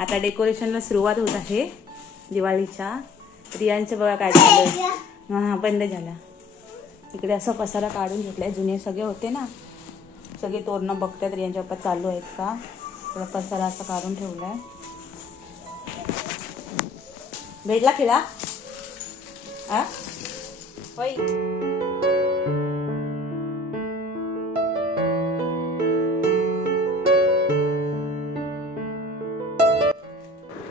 आता डेकोरेशनला सुरुवात होत आहे दिवाळीच्या। रियांचं बघा काय चालू आहे। हां बंद झाला। इकडे असा पसारा काढून घेतलाय, जुने सगळे होते ना, सगळे तोरणं बघतात रियांच्या पप्पा चालू आहेत का। थोडा पसारा असा काढून ठेवलाय। भेटला खिळा आ होय।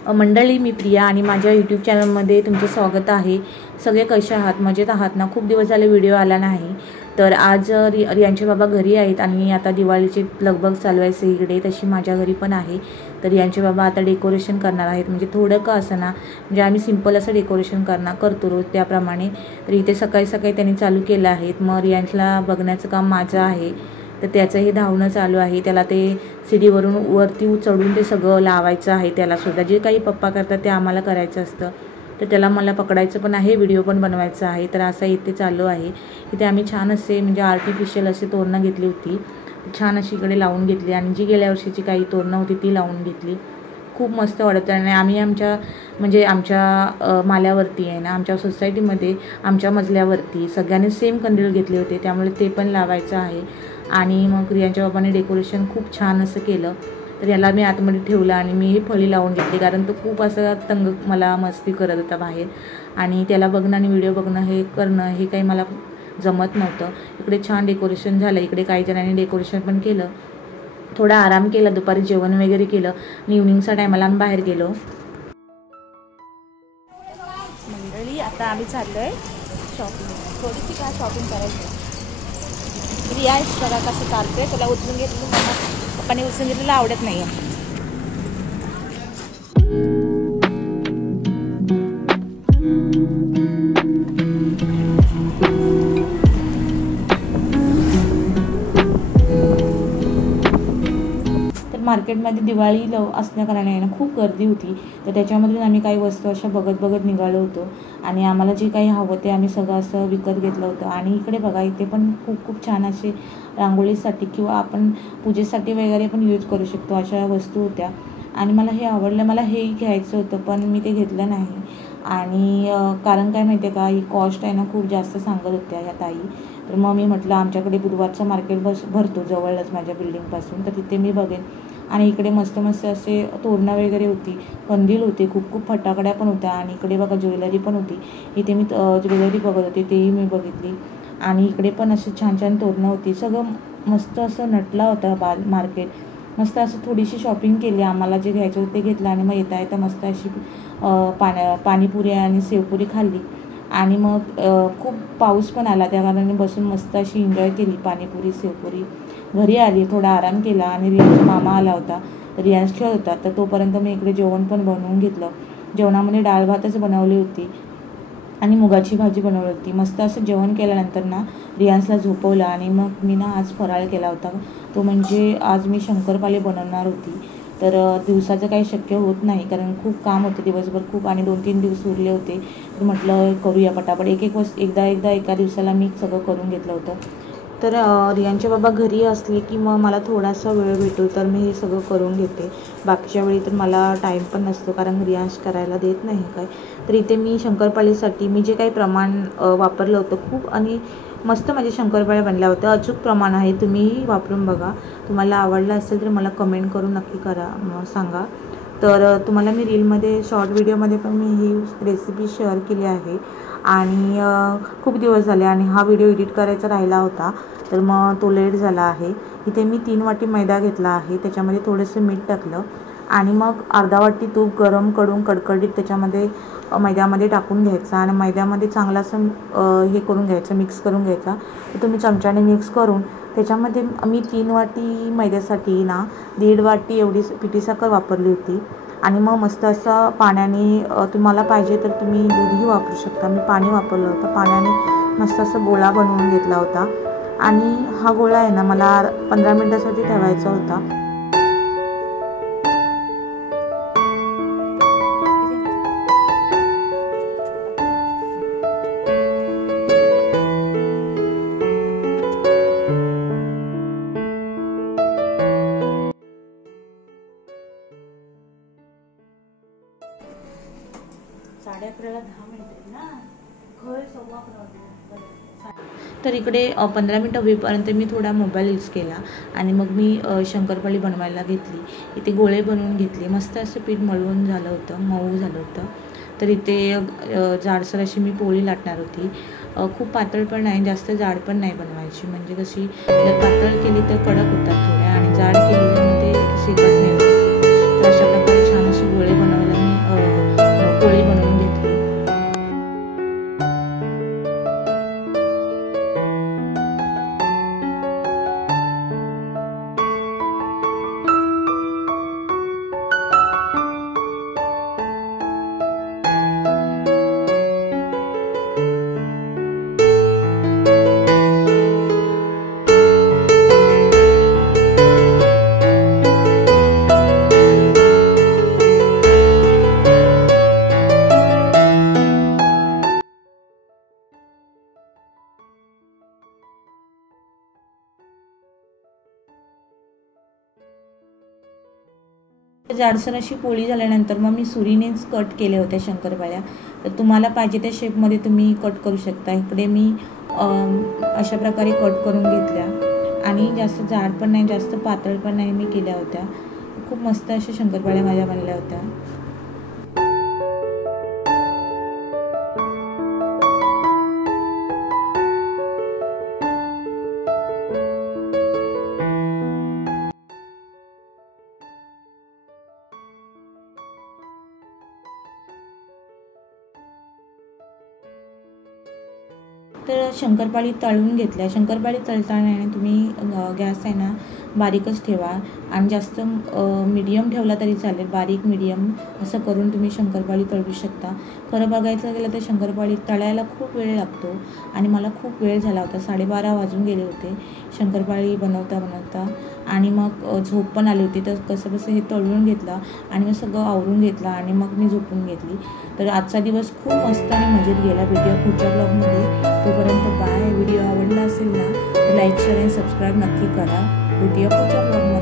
मंडळी, मी प्रिया आणि माझ्या यूट्यूब चॅनलमध्ये तुमचं स्वागत आहे। सगळे कसे आहात? मजेत आहात ना? खूप दिवस झाले व्हिडिओ आला नाही, तर आज रियांचे बाबा घरी आहेत आणि आता दिवाळीची लगबग चालू आहे सगळीकडे, तशी माझ्या घरी पण आहे। तर रियांचे बाबा आता डेकोरेशन करणार आहेत, म्हणजे थोडं का असं ना, म्हणजे आम्ही सिंपल असं डेकोरेशन करतो रोज त्याप्रमाणे। तर इथे सकाळी सकाळी त्यांनी चालू केलं आहे। मग रियांशला बघण्याचं काम माझं आहे, तर त्याचं हे धावणं चालू आहे। त्याला ते सीडीवरून वरती चढून ते सगळं लावायचं आहे। त्याला सुद्धा जे काही पप्पा करतात ते आम्हाला करायचं असतं, तर त्याला मला पकडायचं पण आहे, व्हिडिओ पण बनवायचा आहे। तर असं इथे चालू आहे। इथे आम्ही छान असे म्हणजे आर्टिफिशियल असे तोरणं घेतली होती, छान अशी इकडे लावून घेतली आणि जी गेल्या वर्षीची काही तोरणं होती ती लावून घेतली। खूप मस्त वाटतं आणि आम्ही आमच्या माल्यावरती आहे ना, आमच्या सोसायटीमध्ये आमच्या मजल्यावरती सगळ्यांनी सेम कंदील घेतले होते, त्यामुळे ते पण लावायचं आहे। आणि मग रियांच्या बाबांनी डेकोरेशन खूप छान असं केलं। तर याला मी आतमध्ये ठेवलं आणि मी ही फळी लावून घेतली, कारण तो खूप असं तंग मला मस्ती करत होता बाहेर, आणि त्याला बघणं आणि व्हिडिओ बघणं हे करणं हे काही मला जमत नव्हतं। इकडे छान डेकोरेशन झालं। इकडे काही जणांनी डेकोरेशन पण केलं, थोडा आराम केला, दुपारी जेवण वगैरे केलं आणि इव्हनिंगच्या टायमाला आम्ही बाहेर गेलो। मंडळी, आता आम्ही चाललोय शॉपिंग, थोडीशी काय शॉपिंग करायची। रियाज बघा कसं चालतंय, तुला उचलून घेतलं, पप्पाने उचलून घेतलेलं आवडत नाही आहे। मार्केटमध्ये दिवाळी असल्याकारणाने ना खूप गर्दी होती, तर त्याच्यामधून आम्ही काही वस्तू अशा बघत निघालो होतो आणि आम्हाला जे काही हवं ते आम्ही सगळं असं विकत घेतलं होतं। आणि इकडे बघा, इथे पण खूप छान असे रांगोळीसाठी किंवा आपण पूजेसाठी वगैरे पण यूज करू शकतो अशा वस्तू होत्या, आणि मला हे आवडलं। मला हेही घ्यायचं होतं पण मी ते घेतलं नाही, आणि कारण काय माहिती आहे का, ही कॉस्ट आहे ना खूप जास्त सांगत होत्या ह्या ताई। तर मग मी म्हटलं आमच्याकडे बुधवारचं मार्केट भरतो जवळच माझ्या बिल्डिंगपासून, तर तिथे मी बघेन। आणि इकडे मस्त असे तोरणं वगैरे होती, कंदील होते, खूप फटाकड्या पण होत्या, आणि इकडे बघा ज्वेलरी पण होती। इथे मी ज्वेलरी बघत होते, तेही मी बघितली, आणि इकडे पण असे छान तोरणं होती। सगळं मस्त असं नटला होता मार्केट, मस्त असं थोडीशी शॉपिंग केली, आम्हाला जे घ्यायचं होतं ते घेतलं, आणि मग येता मस्त अशी पाणीपुरी आणि शेवपुरी खाल्ली। आणि मग खूप पाऊस पण आला, त्या कारणाने बसून मस्त अशी एन्जॉय केली पाणीपुरी शेवपुरी। घरी आली, थोडा आराम केला, आणि रियांचा मामा आला होता, तर रियांश खेळत होता, तर तोपर्यंत मी इकडे जेवण पण बनवून घेतलं। जेवणामध्ये डाळ भातच बनवली होती आणि मुगाची भाजी बनवली होती। मस्त असं जेवण केल्यानंतर ना रियांशला झोपवलं, आणि मग मी ना आज फराळ केला होता, तो म्हणजे आज मी शंकरपाळे बनवणार होती। तर दिवसाचं काही शक्य होत नाही, कारण खूप काम होतं दिवसभर खूप, आणि 2-3 दिवस उरले होते, तर म्हटलं करूया पटापट, एकदा एका दिवसाला मी सगळं करून घेतलं होतं। तर रियांचे बाबा घरी असले की मग मला थोडासा वेळ भेटतो, तर मी हे सगळं करून घेते। बाकीच्या वेळी तर मला टाईम पण नसतो, कारण रियांश करायला देत नाही काय। तर इथे मी शंकरपाळीसाठी मी जे काही प्रमाण वापरलं होतं खूप, आणि मस्त माझे शंकरपाळ्या बनल्या होत्या, अचूक प्रमाण आहे, तुम्हीही वापरून बघा। तुम्हाला आवडलं असेल तर मला कमेंट करून नक्की सांगा। तर तुम्हाला मी रीलमध्ये शॉर्ट व्हिडिओमध्ये पण मी ही रेसिपी शेअर केली आहे, आणि खूप दिवस झाले, आणि हा व्हिडिओ एडिट करायचा राहिला होता, तर मग तो लेट झाला आहे। इथे मी 3 वाटी मैदा घेतला आहे, त्याच्यामध्ये थोडंसं मीठ टाकलं, आणि मग अर्धा वाटी तूप गरम करून कडकडीत त्याच्यामध्ये मैद्यामध्ये टाकून घ्यायचा, आणि मैद्यामध्ये चांगलं असं हे करून घ्यायचं, मिक्स करून घ्यायचा। तर तुम्ही चमच्याने मिक्स करून त्याच्यामध्ये मी 3 वाटी मैद्यासाठी ना 1.5 वाटी एवढी पिठी साखर वापरली होती, आणि मग मस्त असं पाण्याने, तुम्हाला पाहिजे तर तुम्ही दूधही वापरू शकता, मी पाणी वापरलं होतं, पाण्याने मस्त असं गोळा बनवून घेतला होता। आणि हा गोळा आहे ना मला 15 मिनिटासाठी ठेवायचा होता। 11:10 ना, घर 11:15. तर इकडे 15 मिनटं होईपर्यंत मी थोडा मोबाईल यूज केला आणि मग मी शंकरपाळी बनवायला घेतली. इथे गोळे बनवून घेतले. मस्त असं पीठ मळवून झालं होतं, मऊ झालं होतं. तर इथे जाडसर अशी मी पोळी लाटणार होती. खूप पातळ पण नाही, जास्त जाड पण नाही बनवायची, म्हणजे कशी जर पातळ केली तर कडक होतात थोड्या आणि जाड केली तर मग ते शिजत नाही व्यवस्थित. तर अशा प्रकारे छान असे गोळे बनवायला मी पोळी बनवून घेतली. जाडसर अशी पोळी झाल्यानंतर मग मी सुरीनेच कट केल्या होत्या शंकरपाळ्या. तर तुम्हाला पाहिजे त्या शेपमध्ये तुम्ही कट करू शकता. इकडे मी अशा प्रकारे कट करून घेतल्या आणि जास्त जाड पण नाही, जास्त पातळ पण नाही मी केल्या होत्या. खूप मस्त अशा शंकरपाळ्या माझ्या बनल्या होत्या. तर शंकरपाळी तळून घेतल्या. शंकरपाळी तळताना तुम्ही गॅस आहे ना बारीकच ठेवा आणि जास्त मीडियम ठेवला तरी चालेल. बारीक मीडियम असं करून तुम्ही शंकरपाळी तळू शकता. खरं बघायचं गेलं तर शंकरपाळी तळायला खूप वेळ लागतो आणि मला खूप वेळ झाला होता. 12:30 वाजून गेले होते शंकरपाळी बनवता बनवता आणि मग झोप पण आली होती. तर कसं कसं हे तळून घेतलं आणि मग सगळं आवरून घेतलं आणि मग मी झोपून घेतली. तर आजचा दिवस खूप मस्त आणि मजेत गेला. भेटूया पुढच्या ब्लॉगमध्ये. तोपर्यंत बाय. व्हिडिओ आवडला असेल ना तर लाईक, शेअर आणि सबस्क्राईब नक्की करा. भेटूया पुढच्या ब्लॉगमध्ये.